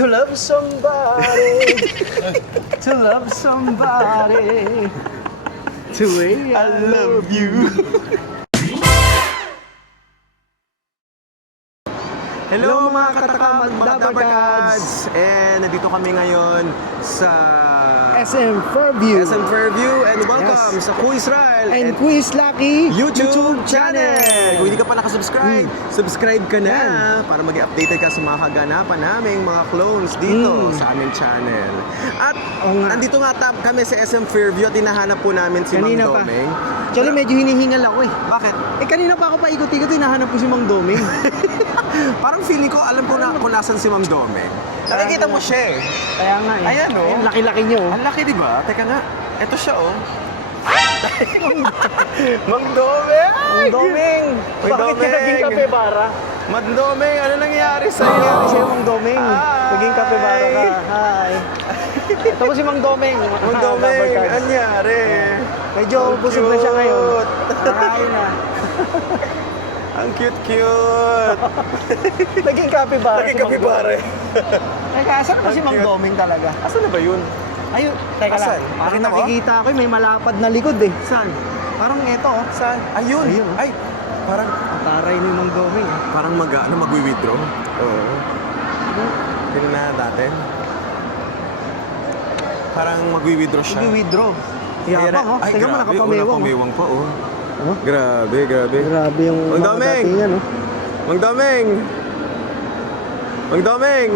To love somebody, to love somebody, the way I love you. Hello mga katakam at dabarkads! And nandito kami ngayon sa SM Fairview SM Fairview and welcome sa Quiz Israel and Quiz Lucky YouTube channel! Kung hindi ka pa nakasubscribe, subscribe ka na para maging updated ka sa mga kaganapan naming mga clones dito sa aming channel. At nandito nga kami sa SM Fairview at hinahanap po namin si Mang Kanina pa. Domeng. Actually medyo hinihingal ako eh. Bakit? Kanina pa ako paikot-ikot, hinahanap ko si Mang Domeng. Parang feeling ko, alam ko na kung nasan si Mang Domeng. Nakikita mo siya eh. Kaya nga eh. Ayan, oh. Ayun, laki-laki niyo. Ang laki, di ba? Teka nga. Ito siya, oh. Mang Domeng! Mang Domeng! Mang Bakit ka Domeng! naging kapebara? Mang Domeng, ano nangyayari sa'yo? Nangyari sa'yo, Mang Domeng. Naging kapebara ka. Hi. Ito po si Mang Domeng. Mang Domeng, ano nangyari? Medyo busog na siya ngayon. Nakakain na. Ang cute-cute. Naging kapebara. Naging kapibara. Teka, asan na ba si Mang Cute. Domeng talaga? Asan na ba yun? Ayun, teka Asan? lang. Parang Nakita mo? nakikita ko may malapad na likod eh. Saan? Parang eto oh. Saan? Ayun. Ayun. Ay, parang Taray ni Mang Domeng. parang mag-withdraw. Oo. Tingnan na natin. Parang mag-withdraw siya. Mag-withdraw. Ayan Yabang oh. Ay, Teka mo, grabe. nakapamewang. Nakapamewang pa, oh. Oh. Grabe, grabe. Grabe yung Mang mga Domeng! datingan oh. Mang Domeng! Mang Domeng!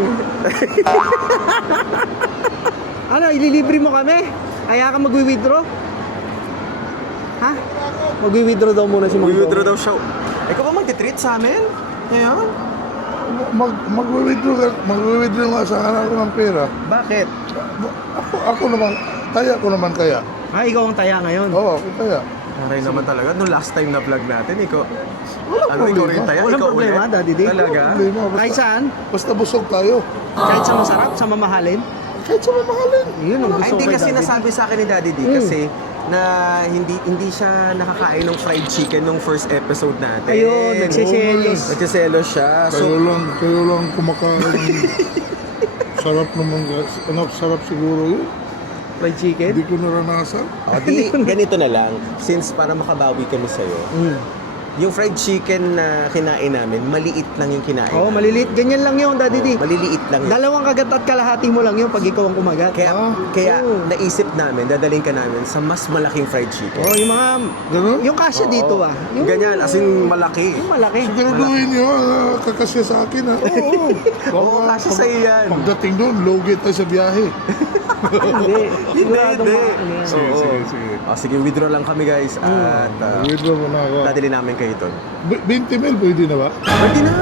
Ano, ililibre mo kami? Kaya ka mag-withdraw? Ha? Mag-withdraw daw muna si Mang Mag-withdraw Domeng. daw siya. Ikaw ba magti-treat sa amin? Ngayon? Mag-withdraw nga sa anak ko ng pera. Bakit? Ako naman, taya ko naman kaya. Ikaw ang taya ngayon. Oo, ako kaya. Aray naman talaga. Nung last time na vlog natin, ikaw... Walang Ikaw problema. rin tayo? Walang Ikaw problema, ulit? Daddy D. Talaga? Problema, Kahit saan? Basta busog tayo. Kahit sa masarap, sa mamahalin? Kahit sa mamahalin. Yun ang Ay, gusto ko hindi kay kasi Daddy D. nasabi sa akin ni Daddy D kasi na hindi siya nakakain ng fried chicken nung first episode natin. Ayun, nagsiselos. Nagsiselos siya. Kayo lang kumakain. Sarap naman guys. Anak, sarap siguro yun. Fried chicken? Hindi ko naranasan. Ganito na lang. Since para makabawi kami sa'yo, yung fried chicken na kinain namin, maliit lang yung kinain. Oo, maliliit. Ganyan lang yun, Daddy D. Maliliit lang yun. Dalawang kagat at kalahati mo lang yun pag ikaw ang kumagat. Kaya Oo. naisip namin, dadaling ka namin sa mas malaking fried chicken. Oh, yung mga... Ganun? Yung kasya dito ah. Yung, Ganyan, as in malaki. yung malaki. Siguraduhin nyo, kakasya sa akin ha. Oo. Oo, kasi sa'yo yan. Pagdating doon, low-get tayo sa biyahe. Hindi. Sigurado Hindi. ano yan. Sige, Oo. sige, sige. Sige, withdraw lang kami guys. At Withdraw mo na ako. dadali namin kayo doon. 20 mil, pwede na ba? Pwede na.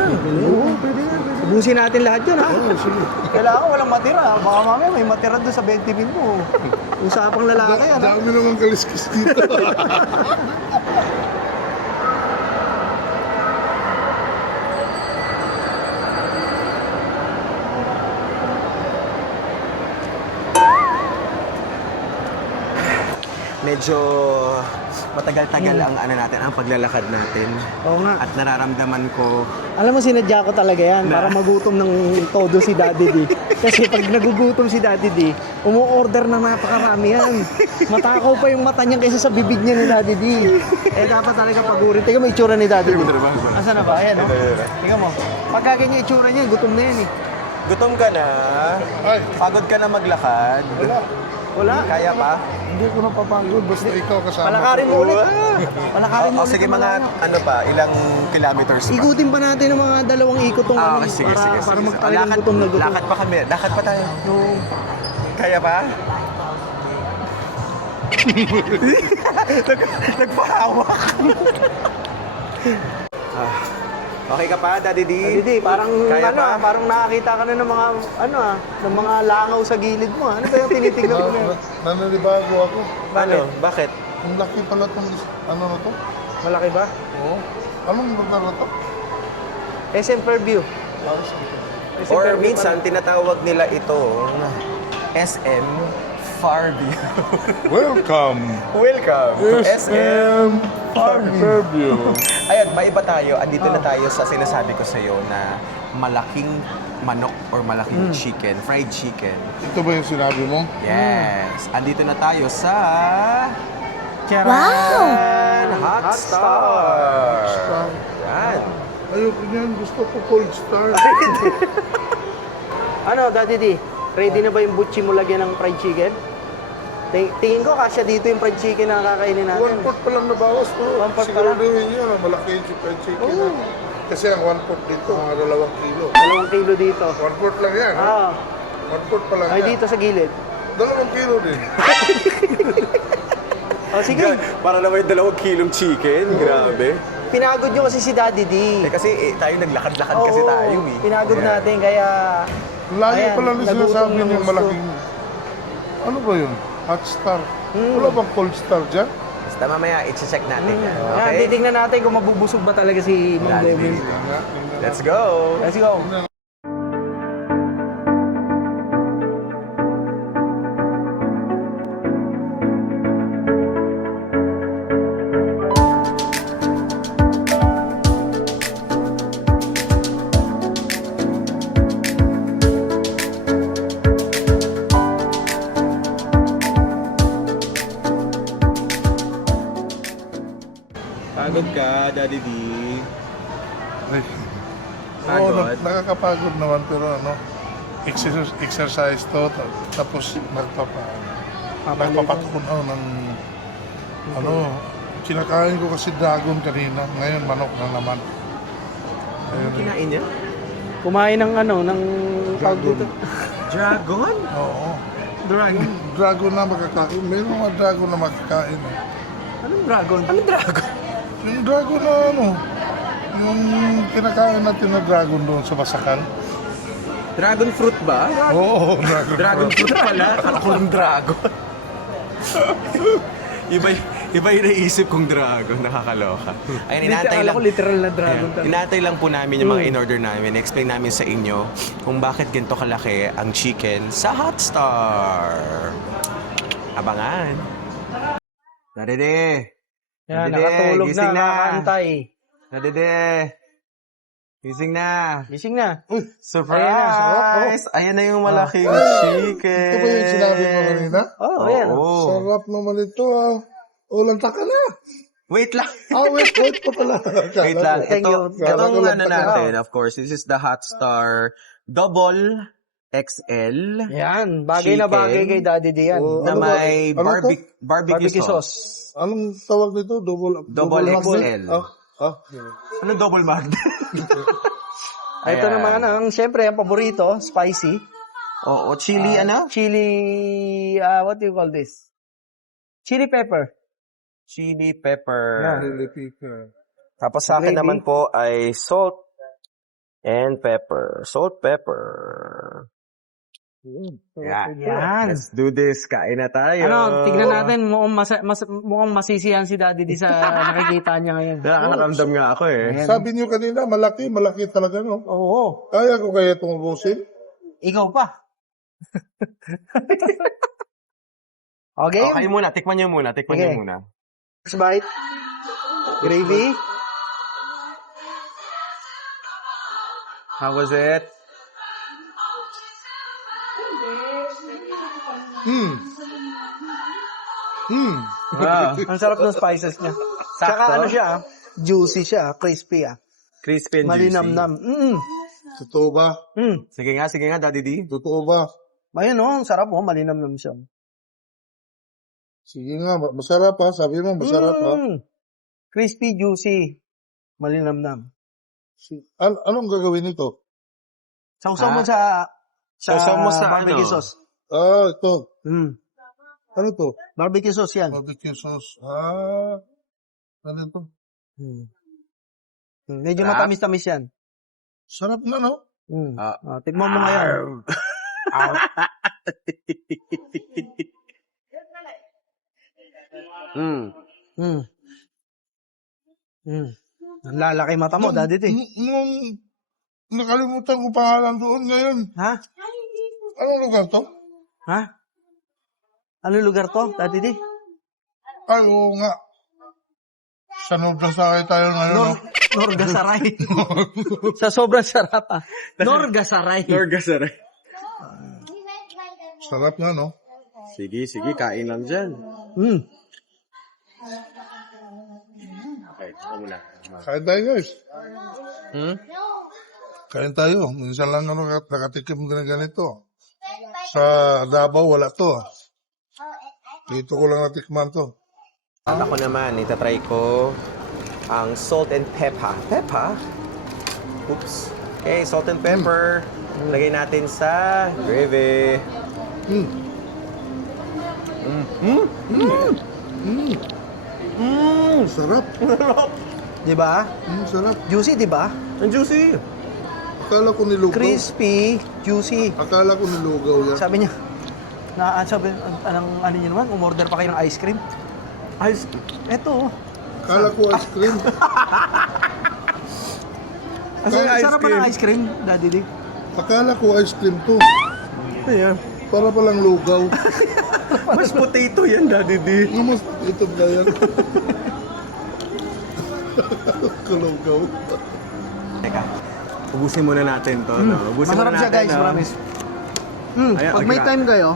Oo, pwede na. Ubusin natin lahat yun ha. Oo, sige. Kailangan walang matira. Baka mamaya may matira doon sa 20 bin mo. Usapang lalaki yan ha. Dami naman kaliskis dito. Medyo matagal-tagal ang ano natin, ang paglalakad natin. Oo nga. At nararamdaman ko, Alam mo, sinadya ko talaga yan para magutom ng todo si Daddy D. Kasi pag nagugutom si Daddy D, umu-order na napakarami yan. Matakaw pa yung mata niya kaysa sa bibig niya ni Daddy D. Dapat talaga pagurin. Tingnan mo yung itsura ni Daddy D. Asan na ba? Ayan, no? Tingnan mo. Pagka ganyan yung itsura niya, gutom na yan eh. gutom ka na, Ay, pagod ka na maglakad. Wala. Kaya pa? hindi ko napapagod. Basta ikaw kasama. Palakarin mo ulit. Palakarin mo ulit. Sige ang mga, malayo. ano pa, ilang kilometers pa? Ikutin pa natin ng mga 2 ikot tong Ah, ano, okay, sige, para, sige. para sige. magtalagang Lakad- gutom na gutom. Lakad pa kami. Lakad pa tayo. Yung, Kaya pa? Nagpahawak. Okay ka pa, Daddy D? Daddy D, parang Kaya ano, pa? parang nakakita ka na ng mga ng mga langaw sa gilid mo. Ano ba yung tinitignan mo na yun? Nananibago ako. Ano? Bakit? Ang laki pala itong, ano na to? Malaki ba? Oo. Anong lugar na to? SM Fairview. SM Or Fairview minsan, tinatawag nila itong SM Fairview. Welcome! Welcome to SM Fairview. Ayan, maiba tayo. Andito na tayo sa sinasabi ko sa iyo na malaking manok or malaking chicken, fried chicken. Ito ba yung sinabi mo? Yes. Andito na tayo sa Hot Star. Yan. Ayoko niyan. Gusto ko cold start. Ano, Daddy D? Ready na ba yung butchi mo lagyan ng fried chicken? Tingin ko kasya dito yung fried chicken na kakainin natin. 1/4 pa lang nabawas to. 1/4 pa lang? Siguraduhin niya na malaki yung fried chicken. Oo. Kasi ang 1/4 dito, mga 2 kilo. 2 kilo dito. 1/4 lang yan. Ah, 1/4 pa lang ay yan. dito sa gilid. 2 kilo din. O sige, Para naman yung 2 kilong chicken. Grabe. pinagod nyo kasi si Daddy D. Kasi tayo naglakad-lakad kasi Oo, tayo eh. pinagod Yeah. natin, kaya... Lagi Ayan, pala nila nagutom sinasabi ng niyang gusto. malaking... Ano ba yun? Hot star. Wala bang cold star dyan? Basta mamaya, i-check natin yan. Yan, Okay? titignan natin kung mabubusog ba talaga si Mang Daddy. Devin. Let's go! Let's go. Pagod ka, Daddy D. Ay. Pagod? Oo, nakakapagod naman pero ano, exercise to, tapos nagpapatkun ako ng ano, kinakain ko kasi dragon kanina, ngayon manok na naman. Ayun, Kinain niya? Kumain ng ano, ng tawag dito. Dragon? oo. Dragon? Yung dragon na makakain, may mga dragon na makakain. Anong dragon? Anong dragon? Yung dragon na ano, yung kinakain natin na dragon doon sa Basakan. Dragon fruit ba? Oo, dragon. Dragon fruit pala. Akala ko ng dragon. iba yung naisip kong dragon. Nakakaloka. Ayun, inaantay Akala lang. ko literal na dragon Ayan, talaga. inaantay lang po namin yung mga in-order namin. Explain namin sa inyo kung bakit ganito kalaki ang chicken sa Hot Star. Abangan. Nadede. Yan, Nadede, nakatulog na, gising na. nakakantay. Nadede. Gising na. Gising na. Surprise! Ayan na yung malaking chicken. Ito ba yung sinabi mo kanina? Oh, ayan. Oo. Sarap naman ito ah. O, lanta ka na. Wait lang. Wait pa pala. Wait lang. Thank you. Itong Kala ko ano lang natin, of course, this is the Hot Star Double XL Yan, bagay na Chicken. bagay kay Daddy D yan. Oo. na Ano ba? may Ano to? barbecue sauce. Anong tawag nito? Double XL. Okay. Ano double mag? Ito Ayan. naman ang, syempre, ang paborito, spicy. Oo, chili ano? Chili, what do you call this? Chili pepper. Chili pepper. Chili picker. Tapos sa akin Gravy. naman po ay salt and pepper. Salt, pepper. Yan. Let's do this. Kain na tayo. Ano, tignan natin, mukhang masisiyan si Daddy D sa nakikita niya ngayon. Nakakaramdam nga ako eh. Ayan. Sabi niyo kanina, malaki talaga, no? Oo. Kaya ko kaya itong ubusin? Ikaw pa. Okay. Okay muna, tikman niyo muna. Tikman Sige. niyo muna. First bite. Gravy. How was it? Wow. Ang sarap ng spices niya. Sakto. Tsaka ano siya, juicy siya, crispy Crispy and Malinamnam. Totoo ba? juicy. Sige nga, Daddy D. Totoo ba? Ayun ang sarap malinamnam siya. Sige nga, masarap ha. Sabi mo, masarap ha. Crispy, juicy, malinamnam. Anong gagawin nito? Sausaw mo sa Sausaw mo sa barbecue ano? sauce. Ito. Ano to? Barbecue sauce yan. Barbecue sauce. Ano to? Medyo Sarap. matamis-tamis yan. Sarap na, no? Tignan mo ngayon. Ang lalaki mata mo, Daddy D. Nung nakalimutan ko pangalan doon ngayon. Ha? Anong lugar to? Ha? Ano lugar to, Daddy D? Ay, oo nga. Sa Noblasakay tayo ngayon, no? Norgasaray. Sa sobrang sarap ah. Norgasaray. Norgasaray. Sarap nga, no? Sige, kain lang dyan. Mm. Okay, ako muna. Kain tayo, guys. Hmm? Kain tayo. Minsan lang nakatikim din ng ganito. Sa Davao, wala to. Dito ko lang natikman to. At ako naman, itatry ko ang salt and pepper. Pepper? Oops. Okay, salt and pepper. Lagay natin sa gravy. Sarap. Di ba? Sarap. Juicy, di ba? Ang juicy. Akala ko nilugaw. Crispy, juicy. Akala ko nilugaw yan. Sabi niya, anong ano niyo naman, umorder pa kayo ng ice cream? Ice. Eto. Akala ko ice cream. Sarap pa ng ice cream, Daddy D. Akala ko ice cream to. Ayan. Para palang lugaw. Mas potato yan, Daddy D. Namas, ito ba yan? Kulugaw. Teka, ubusin muna natin to. No? Ubusin Masarap muna siya, natin, guys, no? promise. Ayan, Pag may okay. time kayo,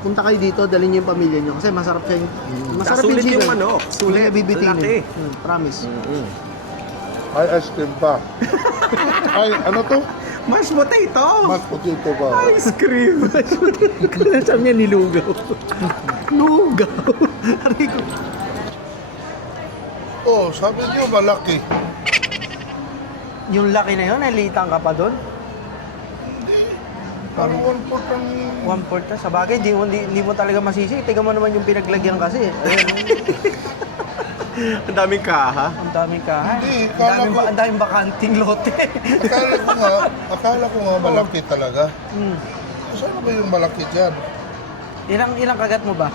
punta kayo dito, dalhin niyo yung pamilya niyo kasi masarap siya yung masarap Sulit yung chicken. manok. Hindi Sulit. niya bibitinin. Laki. Promise. Ay, ice cream pa. Ay, ano to? Mashed potato! Mas potato pa. Ice cream! Kala sabi niya nilugaw. Lugaw. Aray ko. Oh, sabi niyo malaki. Yung laki na yun, nalitan ka pa doon. Parang 1/4 ang... 1/4 na. Sa bagay, hindi mo talaga masisi. Tingnan mo naman yung pinaglagyan kasi. Ayan. Ang daming kaha. Ang daming kahan. Hindi, Ang daming bakanting lote. Akala ko nga malaki talaga. Hmm. Saan ba yung malaki dyan? Ilang kagat mo ba?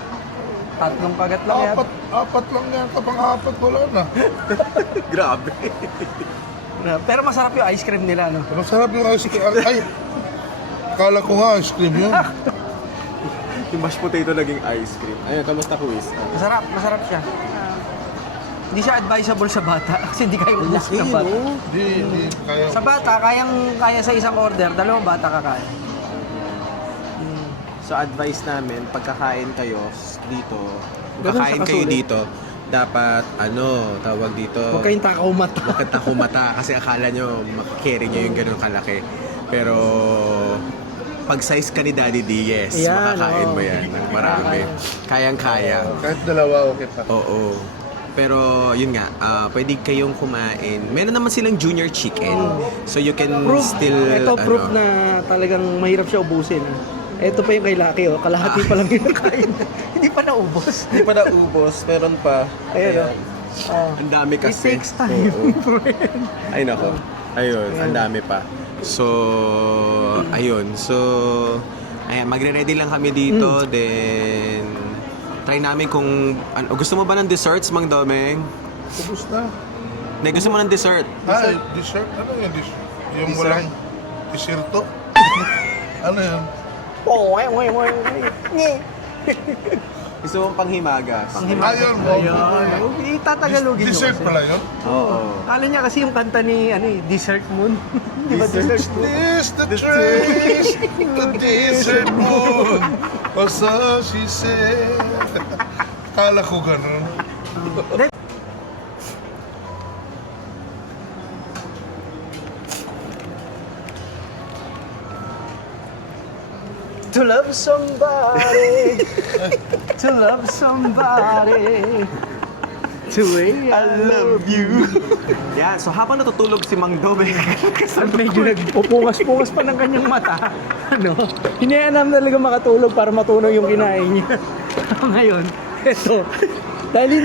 3 kagat lang yan. Apat lang yan. Kapang-apat, wala na. Grabe. Pero masarap yung ice cream nila, no? Masarap yung ice cream. Ay, akala ko nga ice cream yun. Yung mashed potato naging ice cream. Ayun, kamusta quiz? Masarap siya. Hindi siya advisable sa bata kasi hindi kayo ubus ng bata. Hindi kaya. Sa bata, kaya sa isang order, 2 bata kakain. So advice namin, pagkakain kayo dito, Ganun kakain siya kayo kasulit. dito, dapat tawag dito, Huwag kayong takaw mata. huwag kang takumata kasi akala nyo makakarry nyo yung ganun kalaki. Pero pag size ka ni Daddy D, yes, Yan, makakain oo. mo yan ng marami. Kayang-kaya. Kahit dalawa, okay pa. Oo. Pero yun nga, pwede kayong kumain. Meron naman silang junior chicken. So you can still... Proof na talagang mahirap siya ubusin. Ito pa yung kay Lucky, oh. Kalahati pa lang yung kain. Hindi pa naubos. Hindi pa naubos, meron pa. Ayan, oh. Ang dami It kasi. takes time, Oo. friend. Ay nako. Ayun, ang dami pa. So, ayun. So, ayan, magre-ready lang kami dito. Then, try namin kung... gusto mo ba ng desserts, Mang Domeng? Ubus na. Hindi, gusto mo ng dessert? Ay, dessert? Ano yung dessert? Yung Dessert? walang desserto? Ano yun? Oh, Gusto mong panghimagas? Ayun, Ayun. Itatagalogin nyo Dessert kasi. pala yun? Oo. Kala niya kasi yung kanta ni Dessert Moon. Di ba Dessert Moon? Is the trace, the desert moon. Basta she said. Kala ko ganun. To love somebody, to love somebody, to way I love you. Yan, so habang natutulog si Mang Domeng, Medyo nagpupungas-pungas pa ng kanyang mata. Hinayaan namin talaga makatulog para matunaw yung kinain niya. Ngayon, eto. Dahil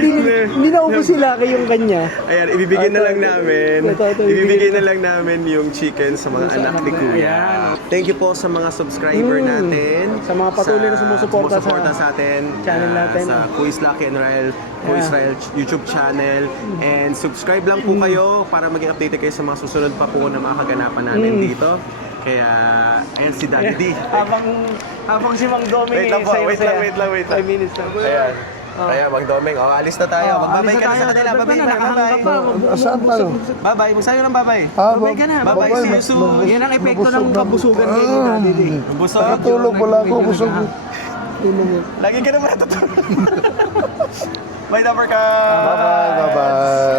hindi naubos sila yung kanya. ayan, ibibigay na lang namin. Ito, Ibibigay na lang namin yung chicken sa mga Sa anak ni anak na- Kuya. ayan. Thank you po sa mga subscriber natin. Sa mga patuloy na sumusuporta sa atin. channel natin. Sa Quiz Lucky and Ryle, Quiz Ryle YouTube channel. And subscribe lang po kayo para maging updated kayo sa mga susunod pa po na mga kaganapan namin dito. Kaya, ayan si Daddy D. Habang si Mang Doming Wait lang po, wait lang. 5 minutes lang. Ayan. Kaya Mang-Domeng, alis na tayo. Magbabay ka na sa kanila. Bye-bye. Bye-bye. Saan tayo? Bye-bye. Magsayo ng bye-bye. Babay ka na. Bye-bye. See you soon. Yan ang epekto ng kabusugan kay Daddy D. Busog. Nakatulog wala ako. Busog. Lagi ka naman natutulog. Bye, Dapper ka. Bye-bye.